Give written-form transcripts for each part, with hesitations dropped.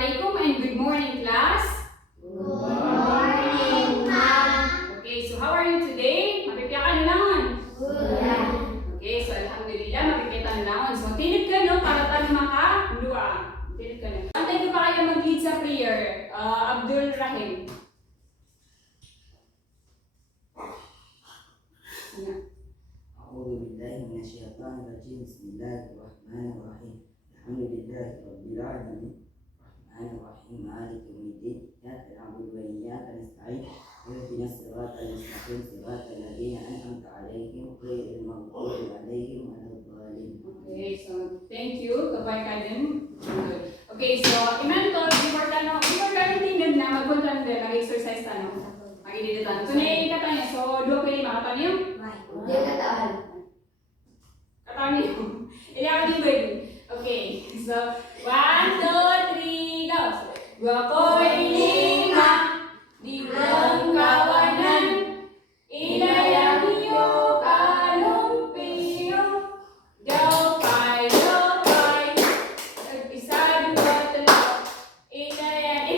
Assalamualaikum and good morning, class. Good morning, ma'am. Okay, so how are you today? Mapipiyakan naman. Good. Okay, so alhamdulillah, mapipiyakan naman. So tinid ka no, para tayo makadua. Tinid ka no. Antay ko pa kayo mag-lead sa prayer. Abdul Rahim. أعوذ بالله من الشيطان الرجيم بسم الله الرحمن الرحيم الحمد لله رب العالمين الرحمن الرحيم مالك يوم الدين إياك نعبد وإياك نستعين اهدنا الصراط المستقيم صراط الذين أنعمت عليهم غير المغضوب عليهم ولا الضالين. Okay, so thank you. Kabay ka din. Good. Okay, so imentol, before ka tinid na magpunta din, mag-exercise ka no? Mag-edit ka. So naiikatan niya. So, dua kayo makatan niyo? Dia kataan. Katami ko. Ilang ni baby. Okay. So, 1, 2, 3, go. Dua ko'y lima, di kawanan, inayang iyo kalumpiyo. Jopay, isa, dua, tatlo, inayang.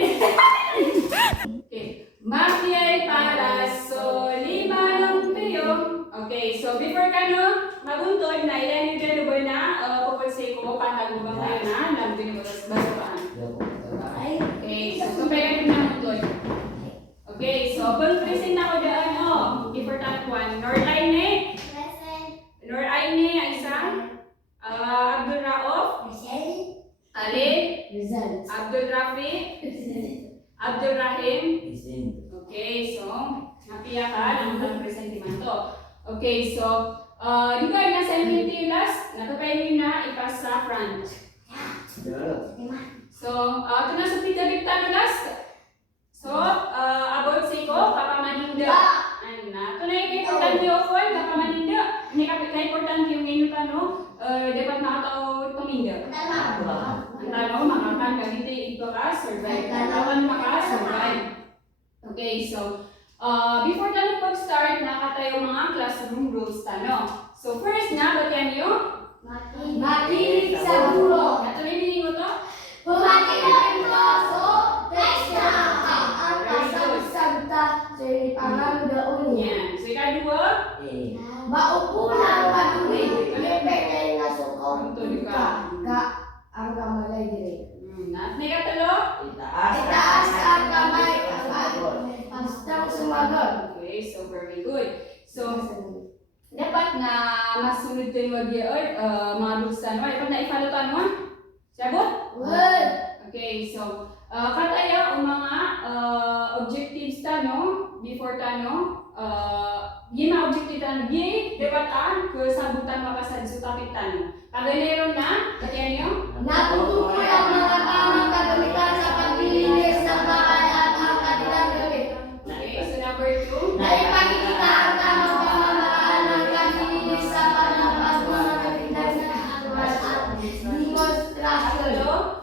Okay. Mafiya'y para so, lima lumpiyo. Okay, so before ka no, maguntod na ilan yung dalawa na pupulsay ko, pantag mo ba kayo na, alam din mo sa basaan. Okay, so pwede nyo na maguntod. Okay, so kung present ako dyan, before tayo one, Norline, Noraine, ang isang, Abdul Raouf, Ali, Abdul Rafi, Abdul Rahim. Okay, so, napiyakan ang presentiman to. Okay, so, di ba nasa elementary last, nakapay na ipas sa front. So, ito na sa pita-pita na last. So, about sa ko, kapamaninda. Ano na? Ito na yung importante o ko, kapamaninda. Hindi ka-importante yung ngayon pa, no? Dapat makataw tuminda. Ang tanong, makakan ka dito, ito ka, survive. Katawan maka-survive. Okay, so, before tayo pag-start, nakatayo mga classroom rules tano. So first na, bagyan nyo? Makinig sa guro. Natuloy mo to? Pumakinig ang kaso, text na ang kasang-sagta sa pangandaon niya. Yan. So ikadua? Maupo na madulig, ipekay na sukaw Tuloy ka. ang kamalay dire. Ikatalo? Itaas ang kamay hastang sumagot. Okay, so very good. So, dapat na masunod tayo mag-i-earth, mga rules tano. Dapat na i-follow tano? Sabot? Good. Okay, so, kataya ang mga objectives tano, before tano, yung mga objective tano, dapat sabutan makasad sa topic tano. Pag-meron na, kataya niyo? Natutukoy ang mga tamang kagamitan sa paglilinis ng bahay at ang kanilang gamit. Okay, so number 2. Naipakikita ang tamang pamamaraan ng paglilinis sa panapagawa ng kagamitan at demonstrasyon.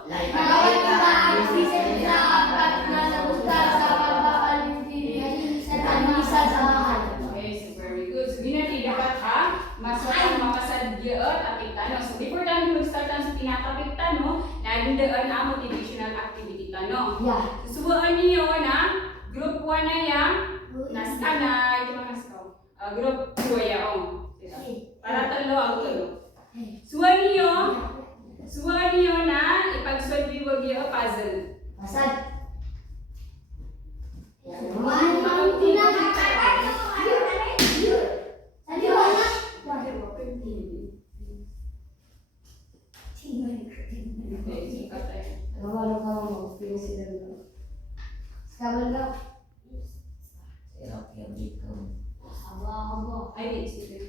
Nakawagita ang sisip sa apat na nagusta sa pagpapalinis sa kanisa sa bahay. Okay, so very good. So, binati dapat masakang makasadyaot apik tano. So, before tayo mag-start sa pinatapik tano, nagindaan ang motivational activity tano. Yeah. Susubukan niyo na group 1 na yan, nasa na, group 2 yaong. Para talo ang talo. Suwan niyo na ipag-solve yung puzzle. Pasad.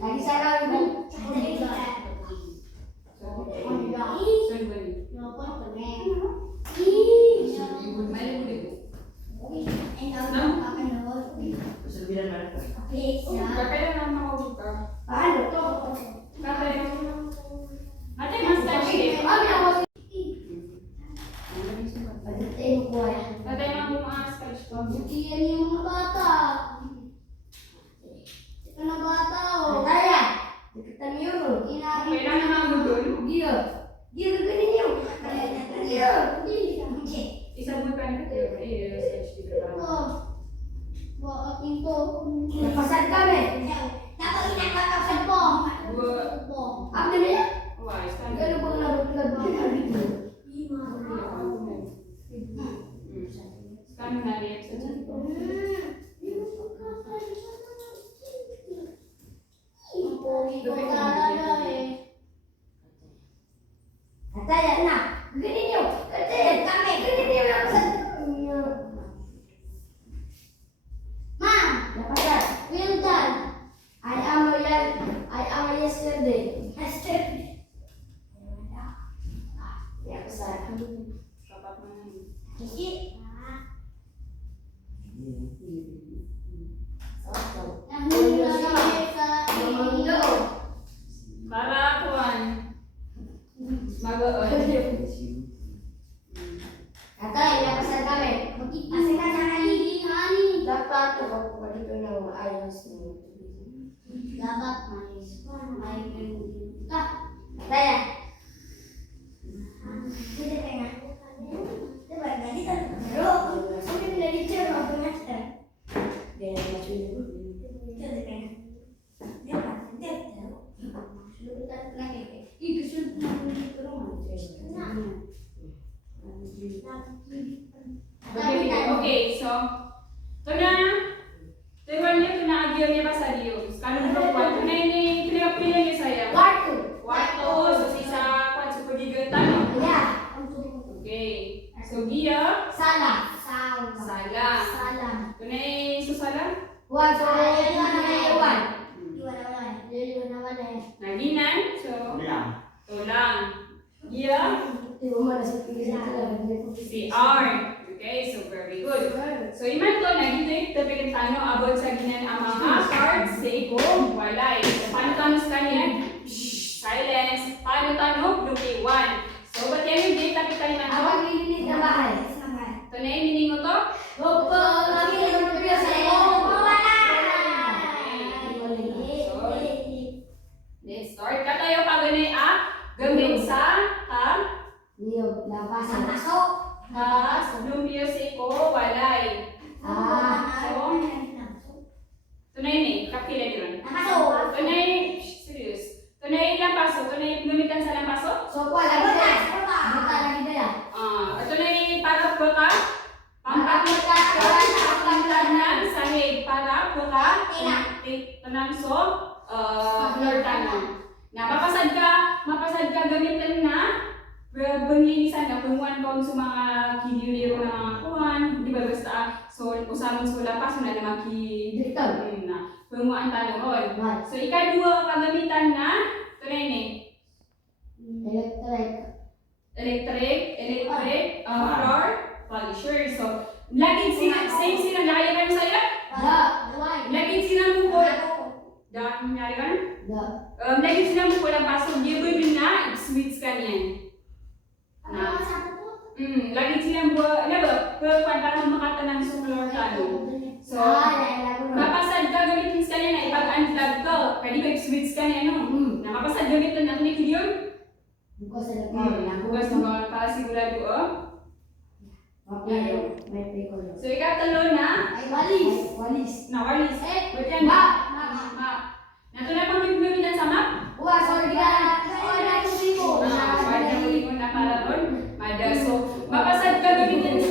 Lagi sana ibu. Paano to? Pagdating ko yan. Butihan yung mga bata. Ito na bata o. Kaya. Deketan yun. Iya. Iya, ganun yun. Iya. Saya. Kita tengah. Coba tadi kan. Bro, sampai bila dicek apa master? Dia macam itu. Kita tengah. Dia apa? Dia tahu. Sudah kita lagi. Itu sudah itu rumah. Okay, so ito na. Tingnan niyo, ito na agyo niya pa sa Diyos. Kanong group 1. Ito na ini, pinapila niya saya. Waktu. Waktu, so sa kwan, sa pagigatan. Ya. Okay. So, dia, Salah. Salah. sala. Salah. Ito na yung susala. Wan. Wan. Iwan. Naginan. So, Ulang. tulang. Dia, si R. Okay, so very good. So, iman to, nagito yung tano about sa ginan ang mga cards sa iko, walay. So, paano tano sa kanya? Silence. Paano tano? Luki 1. So, ba't yan yung date? Tapos tayo na to? Abang ini na bahay. Ito na yung meaning mo to? Opo, kami nagpapilya sa iyo. Let's start. Katayo pa ganay gamit sa Niyog, labasan. Pasok. lumpio sa iko, walay. Ito na yun eh. Kapila yun. Nakasok. Ito na yung, serious. Ito na yung lampaso. Ito na yung gamitan sa lampaso. So, kuha lagi na yan. Buta lagi na yan. Ito na yung para baka. Pangkatlan sahig para baka. Tanang so, floor tanong. Na mapasad ka gamitan na benglinisan na kumuan ko sa mga kiliro na mga kuhan, di ba basta so usaman sa lapas na naman Dito. na kumuan tanong on. Right. So ikadua kagamitan na ito na yun eh. Electric, floor, polisher. So lagi same sila nakaya kan saya? Lagi sila mo ko. Dahil nangyari kan? Lagi sila mo ko lang pasok, di ba yun na switch ka niyan. Lagi silang buat, ano ba? Para makatanang sa floor tanong. So, mapasad ka gamitin sa kanya na ipag-unplug ka. Kaya di ba switch ka niya, no? Na mapasad gamitin na kunik yun? Bukas mo para sigurado, oh. So, ikatalo na? Walis. Na walis. Ba't yan? Map. Nato na pang gamitin sa map? So, mapasad ka gamitin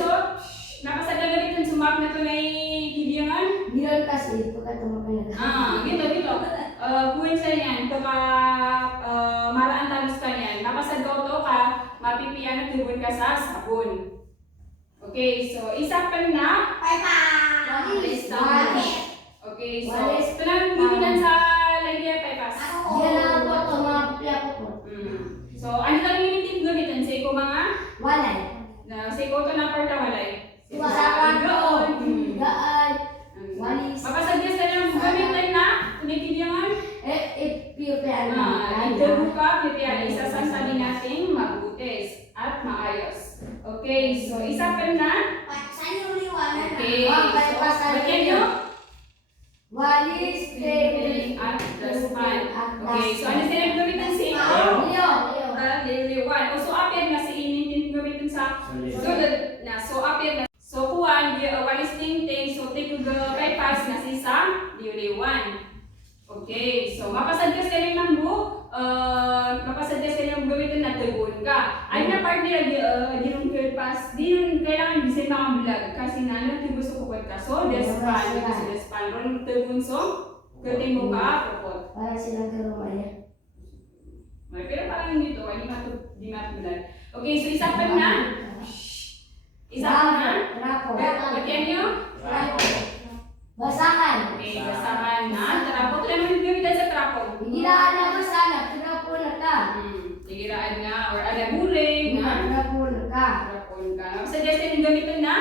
so map na to na kibiyangan. Gito. Kuwin sa yan. Pagka maraan talos ka yan. Mapasad ka to ka, mapipian at tubon ka sa sabon. Okay, so isa pa na. Okay, so ito na gamitan sa lagyan pepas. So, ano tayo yung tip gamitin? Sa iko mga? Sa iko ito na parta walay. Mapasad ka sa lang gamitan na kunikibiyangan. Ito buka, pipiyan. Isasan sabi natin mabutis at maayos. Okay, so isa pa na. Okay, so bagyan nyo. Walis, At daspan. Okay, so ano sila gamitin sa iko? Liliwan. O so apir na si inin gamitin sa sulod na. So apir na. So kuwan, walis ting-ting. So take bypass na si sa liliwan. Okay, so mapasad ka sa rin ng mapasad ka sa rin ng gamitin na tubon ka. Ay na part nila, di nung bypass, di nung kailangan bisin mga vlog. Kasi na tubo sa kupot ka. So despan, kasi despan. Ron tubon so, kating mo ka, kupot. para silang karumaya. Pero parang dito, di matulan. Okay, so isa pa na. Isa pa na. Bagyan nyo. Basahan. Okay, basahan na. Trapo. Ito naman yung gamitan sa trapo. Hindi na basahan. Trapo na ka. Tigiraan nga. Or adaburing na. Trapo na ka. Trapon ka. Suggestion yung gamitan na.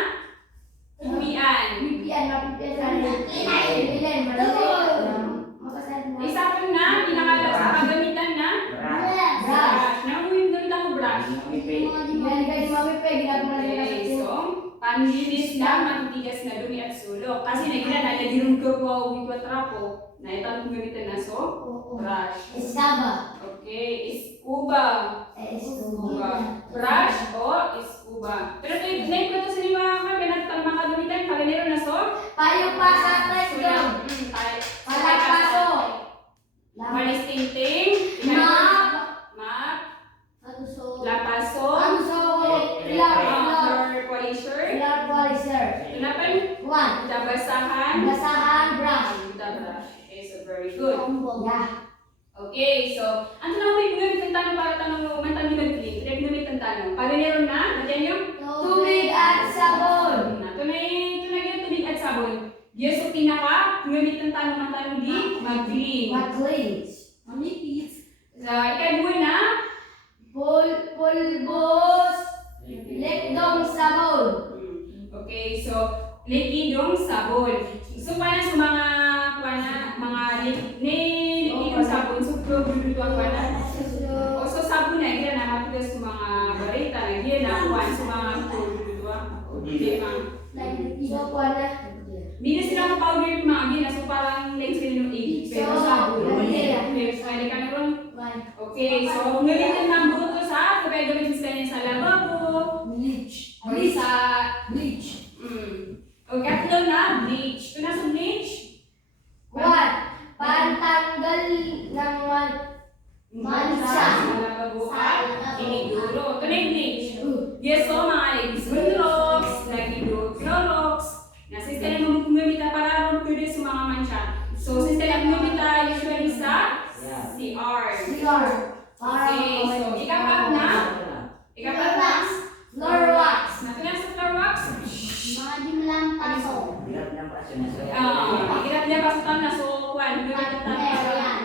Pipian. Mapipian ka na. Ilan. Malaki. Isa pa na. Pinakala sa kagamitan na. Brush. Naman yung gamitan mo brush. Okay, so, panlinis na matitigas na dumi at sulok. Kasi nagila na dirong ko po wito trapo. Na ito ang gamitan na so, brush. Escaba. Okay, scuba. Scuba. Brush o scuba. Pero name ko to sa lima ka, ganat ka makagamitan, kaganero na so. Payo pa sa question. Palapaso. Manis tinting. Map. Map. Lapaso. Lapaso. Floor polisher. Tunapan. Basahan. Brush. Okay, so very good. Yeah. Okay, so ano na may gumamit ng tanong para tanong mo man tanong nag-clean. Kaya gumamit ng tanong. Paganero na, nandiyan yung Tubig at sabon. tunay yung tubig at sabon. Yes, so pinaka, gumamit ng tanong man tanong di, mag-clean. Macleans. So, ikadwa na, Pulbos. Lekdong sabon. okay, so likidong sabon. So, paano sa mga likidong sabon, so produto ang paano? O so sabon na, gila na matigas sa mga barita, na gila na kuwan sa mga produto. Okay, ma'am. So, kuwana. Hindi na sila powder mga gila, so parang lens sila ng egg, pero So, sabon. ganyan. Okay, so hindi ka na ron. Okay, so gamitin ng buto sa, kapag gamitin sa kanya sa lababo, Bleach. o sa Bleach. O katlo na, bleach. Ito na sa bleach. Pantanggal ng mansa. Sa lababo at iniguro. Ito na yung bleach. Yes, so mga Clorox, Clorox. Na system na gumamit na para ron pwede sa mga mancha. So system na gumamit na usually sa CR. Okay, so ikapat na. Floor wax. Natin na sa floor wax. Mga dimlang paso. Ikinap niya pasutan na so kwan. Gumamit na tayo.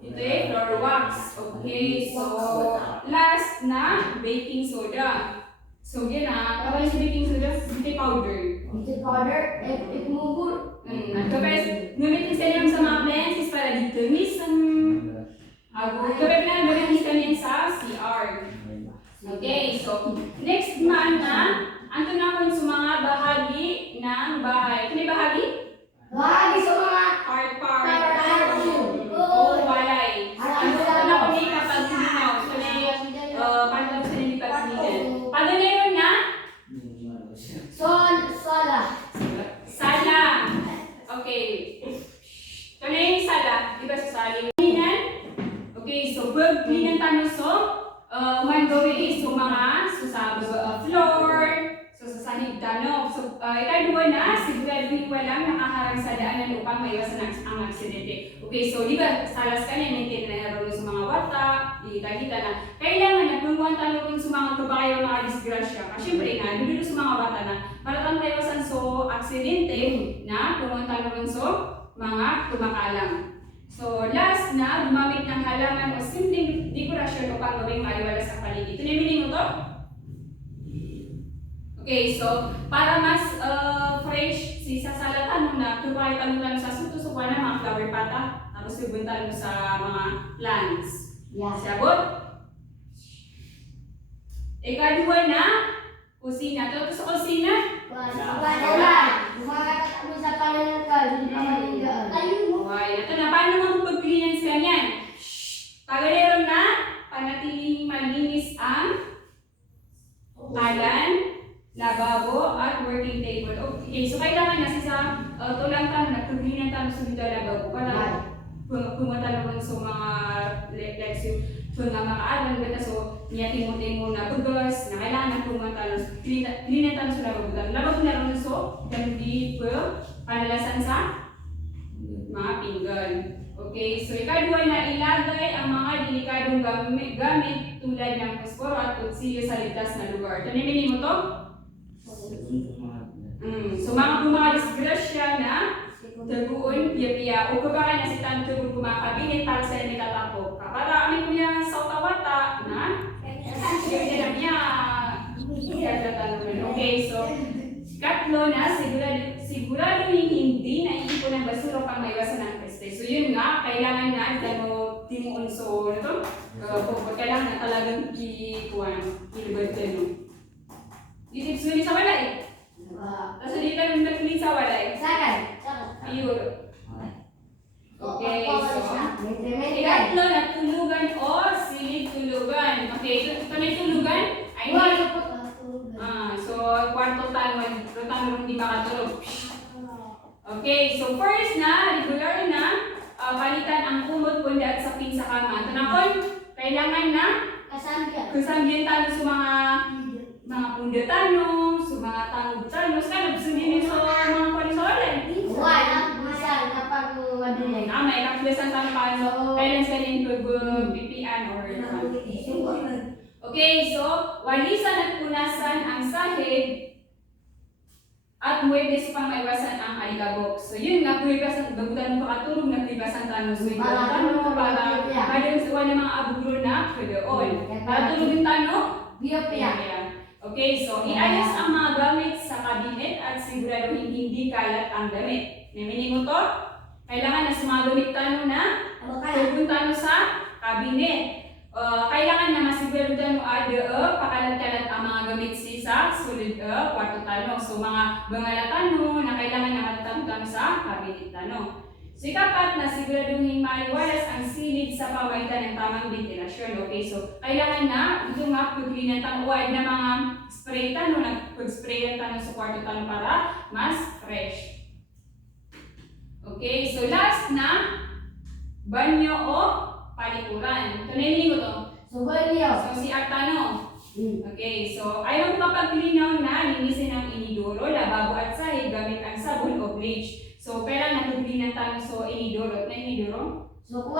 Ito eh, floor wax. Okay, so last na baking soda. So yan na, kapag sa baking soda, baking powder. Baking powder. Ikmubur. Kapag gamitin sa inyo sa mga blends is para dito minsan. Kapag na gamitin sa inyo sa CR. Okay, so next man na, anto na kung sa mga bahagi ng bahay. Kani bahagi? Bahagi sa mga Part. O walay. Ano na kung may kapag minaw. So na pantang sa hindi pagkinigan. Paano na yun na? sola. Sala. Okay. Ito na yung sala. Di ba sa sali? Klinan. Okay, so klinan tayo so. Man gawin is so mga sa floor, so sa sahig dano. So ikadua na, siguraduhin walang nakaharang sa daanan upang maiwasan ang aksidente. Okay, so di ba salas ka na natin na naroon sa mga bata, kita na kailangan na pungguan tayo sa mga kabayo mga disgrasya. Kasi syempre nga, dito sa mga bata na para tayong maiwasan so aksidente na pungguan tayo sa mga kumakalam. So last na, gumamit ng halaman o simpleng dekorasyon upang gawing maliwalas ang paligid. Ito na yung meaning mo to? Okay, so para mas fresh si sasalatan mo na tumayo lang sa sutusukuan ng mga flower pata, tapos ibuntan mo sa mga plants. Yeah. Sabot? Ikadua na, kusina. Ito sa kusina? Wala. Kumakatat mo sa panananggal, hindi pa maningaan. Okay, ito na. Paano mo pag-cleanan sila yan? Pagaliron na, panatiling malinis ang kalan, lababo, at working table. Okay, so kailangan na sa tulang tayo na pag-cleanan tayo sa dito lababo para pumunta naman sa mga leksyon na makaalam kita so niyatin mo na tugas na kailangan na pumunta tayo cleanan tayo sa lababo. Lababo na rin so, hindi po panalasan sa mga pinggan. Okay, so ikadua na ilagay ang mga delikadong gamit tulad ng posporo at kutsilyo sa ligtas na lugar. Taniminin mo to? So mga disgrasya na taguon, piya-piya, o kabakan na si Tanto kumakabilin para sa inyo tatapok. Para amin ko niya sa utawata na siya na niya. Okay, so katlo na, sigurado hindi naiipon ng basura pang maiwasan ng peste. So yun nga, kailangan na timuon so ito. Kailangan na talagang ilibad no. Dito sulit sa walay. Tapos dito nag-clean sa walay. Ayun. Okay, so ikatlo na tulugan hindi makatulog. Okay, so first na, regular na, palitan ang kumot, pundi at sapin sa kama. Tanakon, kailangan na kasambyan tayo sa mga pundatano, sa mga tangog-tano, sa sundin sa mga kwalisolan. May kapilasan tayo paano, kailan sa pipian or okay, so, walisan at punasan ang sahig at muebles pang maiwasan ang alikabok. So yun nga, pribasan, bagutan mo katulog na pribasan tayo. So yun, tanong para mayroon sa ng mga aburo na kadoon. Para tulogin tayo? Okay, so iayos ang mga gamit sa kabinet at sigurado hindi kalat ang damit. Naminig mo to? Kailangan na sumagamit tayo na tulog tayo sa kabinet. Kailangan na masiguraduhan mo pakalat-kalat ang mga gamit sa sulod kwarto tano. So mga bangalatano na kailangan na matatagtan sa kabinet tano. So ikapat na siguraduhin maiwalas ang silid sa pamagitan ng tamang ventilasyon. Okay, so kailangan na ito nga pagkilinan tang uwad na mga spray tano, nagpag-spray tano sa kwarto tano para mas fresh. Okay, so last na banyo o palikuran. Ito na yung ko to. So si Artano. Okay, so ayaw mapaglinaw na linisin ang inidoro, lababo at sahig gamit ang sabon o bleach. So pera natuglinan tayo so inidoro. Na inidoro? So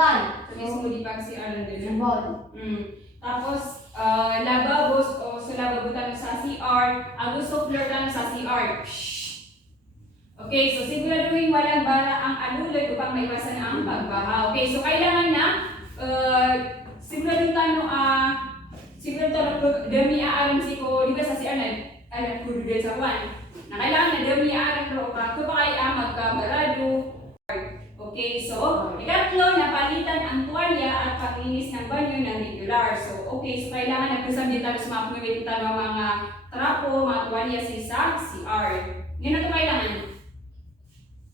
mismo di pag si Arlan din. Tapos lababos o so lababo tayo sa CR. Agos o floor tayo sa CR. Okay, so siguraduhin walang bara ang alulod upang maiwasan ang pagbaha. Okay, so kailangan na siguro tayo dami aaram si ko, di ba sa si Arnad kurugay sa one. Na kailangan na dami aaram ro ka, kung kaya magkabarado. Okay, so ikatlo, napalitan ang tuwalya at paglinis ng banyo ng regular. So, okay, so kailangan nagkasabit tayo sa mga pumilitan ng mga trapo, mga tuwalya sa CR. Ngayon na ito kailangan.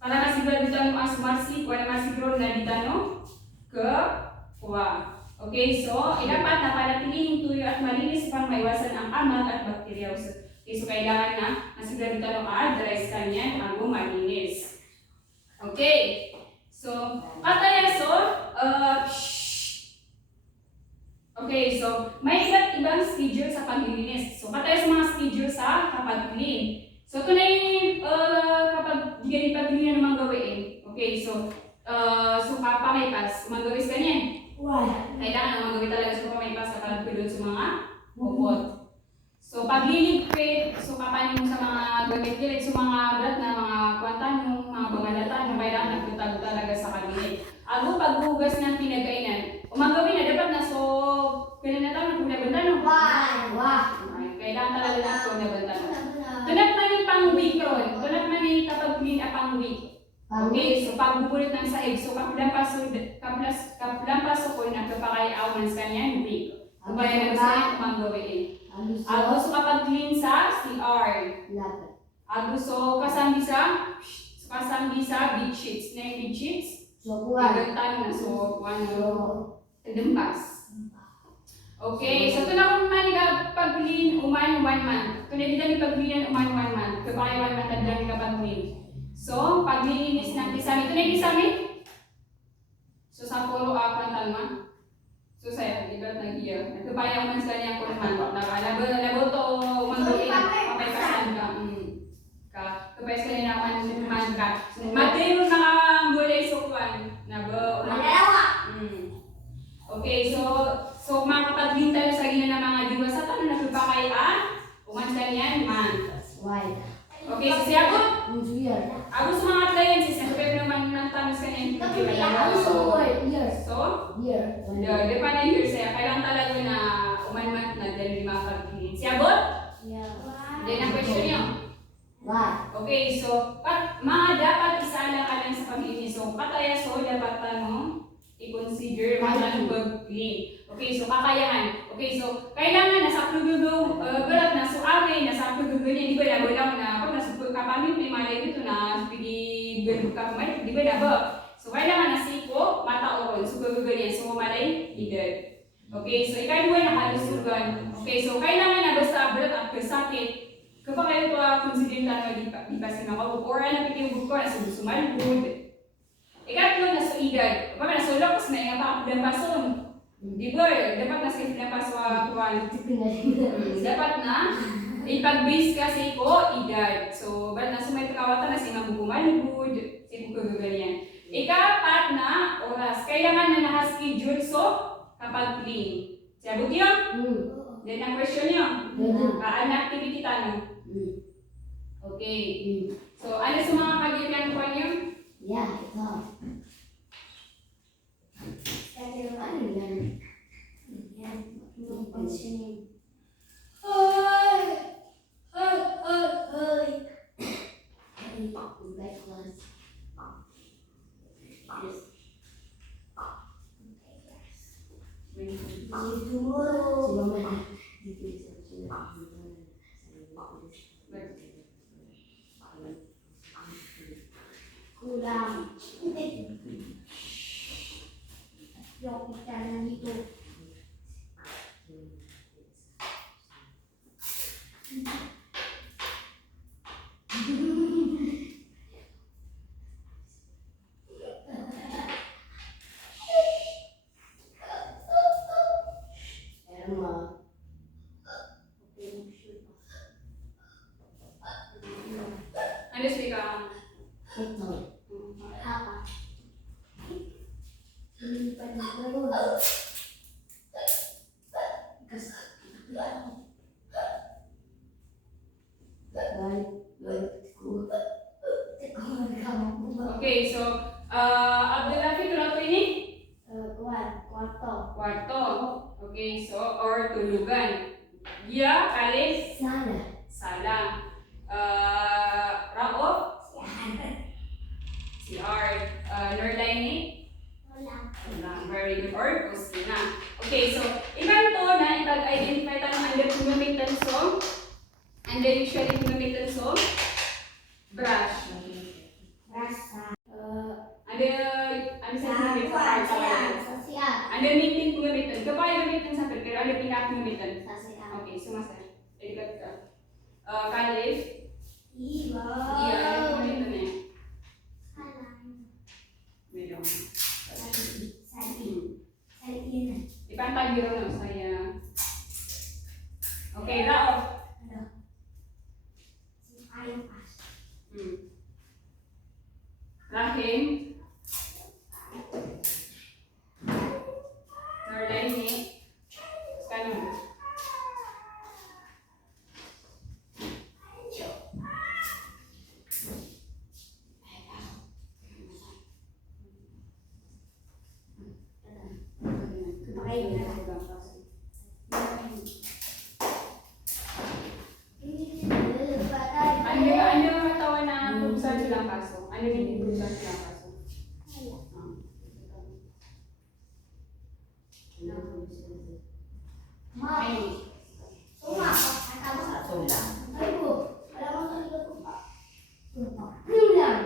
Para masigurado tayo mas marsik, wala masigurado na dito, no? Okay, so dapat na panatilihin tuyo at malinis pang maiwasan ang amat at bakterya. Okay, so kailangan na masigurado tayo ma-address kanyan ang malinis. Okay, so okay, so may iba't ibang schedule sa paglilinis. So kataya sa mga schedule sa kapag-clean. So ito na yung kapag paglilinis naman gawin. Okay, so pamay-pass, magawis ka niyan. Kailangan na magawin talaga sa pamay-pass kapag pilot sa mga upot. So pagliligpit, so kapanin mo sa mga gamit-gilit, sa mga brat na mga kwantan mo, mga bangalatan, kailangan nagtutago talaga sa kabinet. Ako paghugas ng pinagkainan, umagawin na dapat na so, pinanatan ng punabantan no? Kailangan talaga na punabantan no? Tunat man yung pang-week ron, tunat man yung kapag clean a pang-week. Okay, so pagbubulit ng sahig, so kaplampaso ko nagpapakaiawan sa kanya week. Kaya na gusto niya kumagawin. So kapag clean sa CR. So kasambi sa bed sheets. Na yung bed sheets? Igantan na. So, dempas. Okay, so ito na kung pag-clean uman 1 month. Ito na dito pag-clean uman 1 month. Kapag 1 month at dami ka pag-clean. So, paglilinis ng kisame. Ito na yung kisame? So, sa puro kwantal ma. So, sa'yo, iba't nag-iya. Nagpapayang man sa kanya kung naman. Nabo to, manggawin, papaypasan ka. Kapay sa kanya man ka. Matay mo nakambulay sa kwan. Nabo. Okay, so makapag-clean tayo sa gina ng mga diwasa. Ano nagpapakayaan? Uman sa kanya, man. Okay, so siya ko? Ako sa mga appliances, nagpapayag naman ng tamis ka niya. Di pa na years eh. Kailangan talaga na uman-mat na dahil di makapag-clean. Siya bot? Then ang question niyo. Okay, so mga dapat isaalang-alang sa pag-inis. So kataya so dapat i-consider mga pag-clean. Okay, so kakayahan. Okay, so kailangan nasa plugugo, balat na suave, nasa plugugo niya, di ba na wala na pag nasa kapamit may malay dito na pigi ka kumalit, di ba na ba? So kailangan na siko, mataon, so plugugo niya, so malay, idad. Okay, so ikaw yung nakalusugan. Okay, so kailangan na basta balat at kasakit. Kapag kayo magsidintan di pa si makabog or ano pinibog ko na sumalbud. Ikatlo na suigad. Pag nasulok mas na nga pa ang pason. Di ba? Dapat na sa paso kuan. Dapat na ipag-base kasi ko igad. So, ba't na sumay kawatan na si magugumalbud, si guguganyan. Ikapat na oras. Kailangan na naka-schedule so kapag clean. Sabot yun? Then ang question yun. Ano activity tanong? Okay. So, ano sa mga kagitan ko niyo? Ya, ito. Pero ano yan? Yan. Yung functioning. Ay! Back class. Yes. Tomorrow. Si Mama na. Kulang. Yung kita na dito. Ano sa ikaw? Ito. Apa? Hindi pa nagkaroon. Kasi, Okay, so, Abdulafi, tulad ko ini? Kwarto. Kwarto. Okay, so, or tulugan. Gia, kalis, Sana. sala. Raof, CR. Norline, Wala. very good. Or kusina. Okay, so, iban to na ipag-identify tayo ng under gumamitan so, under usually gumamitan so, brush. Rasa. Ano sa gumamit sa part Sasian. ano maintain gumamitan? Kapag gumamitan sa pero ano pinaka gumamitan? Sasian. Okay, sumasa. Edikat ka. Kalif. Iba. Iya, ano gumamitan na yan? Salang. Medyo. Sali. Saliin. Ipantag biro na saya. Okay, Raof. Ano? Si Ayong Pas. Rahim. Norlaini. Kano? Ano ang tawa na buksan silang kaso? Ano hindi buksan silang kaso? Ma. Suma. Kata mo. Sulang. Ay ko. Alam mo sa likod ko pa. Ulang.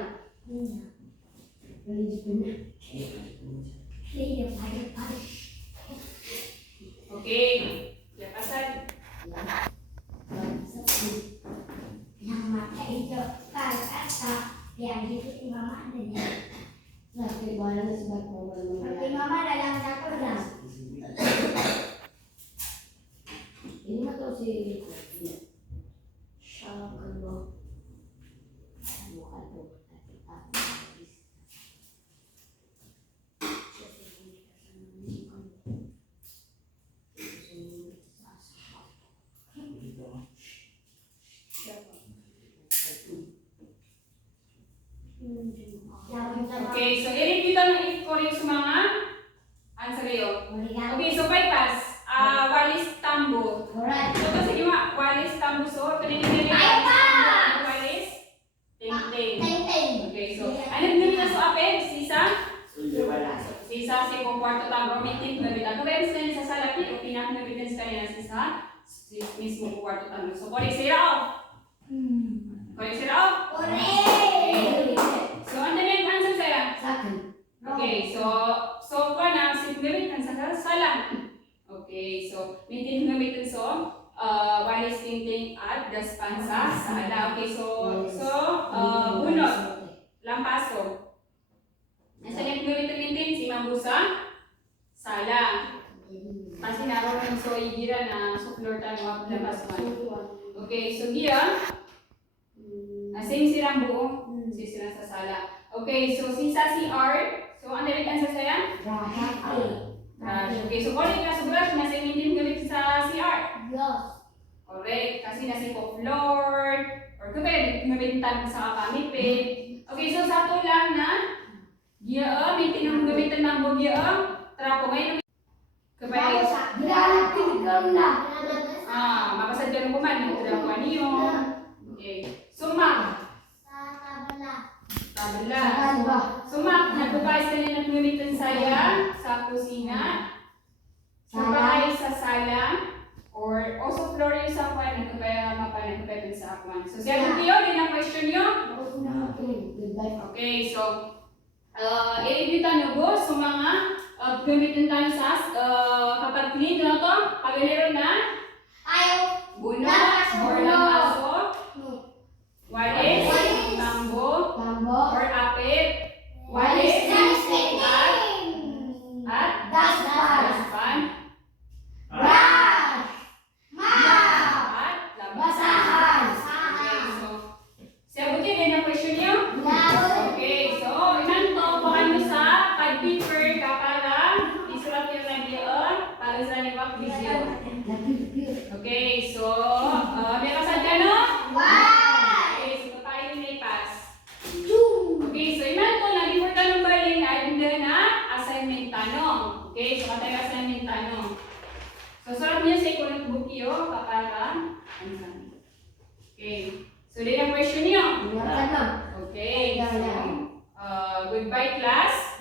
Religious ko na. Religious pa. Okay. Yapasan. Yang mata itu kata yang itu mama ada ya. Lagi mana sebab problem Tapi mama dalam dapur dah. ini mah tahu si Kalau kedua. bukan tuh Okay, so i-review tayo ng i-correct sa mga answer yun. Okay, so bypass. Walis Tambo. Alright. So, kasi yung Walis Tambo, so, pinili Walis Ting-ting. Teng. Okay, so, ano din na so, ape? Sisa? Suyo wala. Sisa, si kung kwarto tambo, romantic na bitan. Kung kaya sa sa salaki, o pinaka-evidence ka nila sisa, si mismo kung kwarto tambo. So, kore sira o? Kore sira o? Correct. So, ano na yung answer sa'yo? sakit Okay, so pa na si gamitan sa sala. Okay, so maintain gamitan so walis tingting at the daspan sa sala. Okay, so bunot, lampaso. Nasa yung gamitin si Mambusa, sala. Kasi naroon ng so igira na suklor tayo lampasman. Okay, so dia, same silang buo, sila sa sala. Okay, so sisa si R. So ang direct answer saya? Brush. Okay, so correct ka sa brush, nasa yung gamit sa CR. Correct, kasi nasa ko floor, or kung kaya gamitan sa kakamipin. Okay, so sa ito lang na, giya, may tinanggamitan ng bugya, trapo ngayon. Kapag, mapasad ka ng kuman, trapo niyo. Okay, so ma'am, tabla. So ma'am, nagpapayos ka na ng gamitan saya sa kusina, sa sa sala, or also floor yung sa kwan, nagpapaya mapanagpapay sa kwan. So siya kung kayo, din ang question nyo? Okay, so, i-review tayo po sa mga gamitin tayo sa kapag clean na to, pagalero na, bunot, or lampaso, walis, tambo, or apit, walis, at daspan, at Basahan. Okay, so, siya buti din ang question nyo? Okay, so, inan to, baka nyo sa pag-paper ka para isulat yung nandiyan para sa niwak video. Okay, so, may kasad ka no? Okay, so, tayo na ipas. Okay, so, inan to, before ka nung baling na assignment tanong. Okay, so, katay assignment tanong. So, sulat niyo sa ikunot bukyo kapara. Okay, so, din ang question niyo. Okay, so, goodbye class.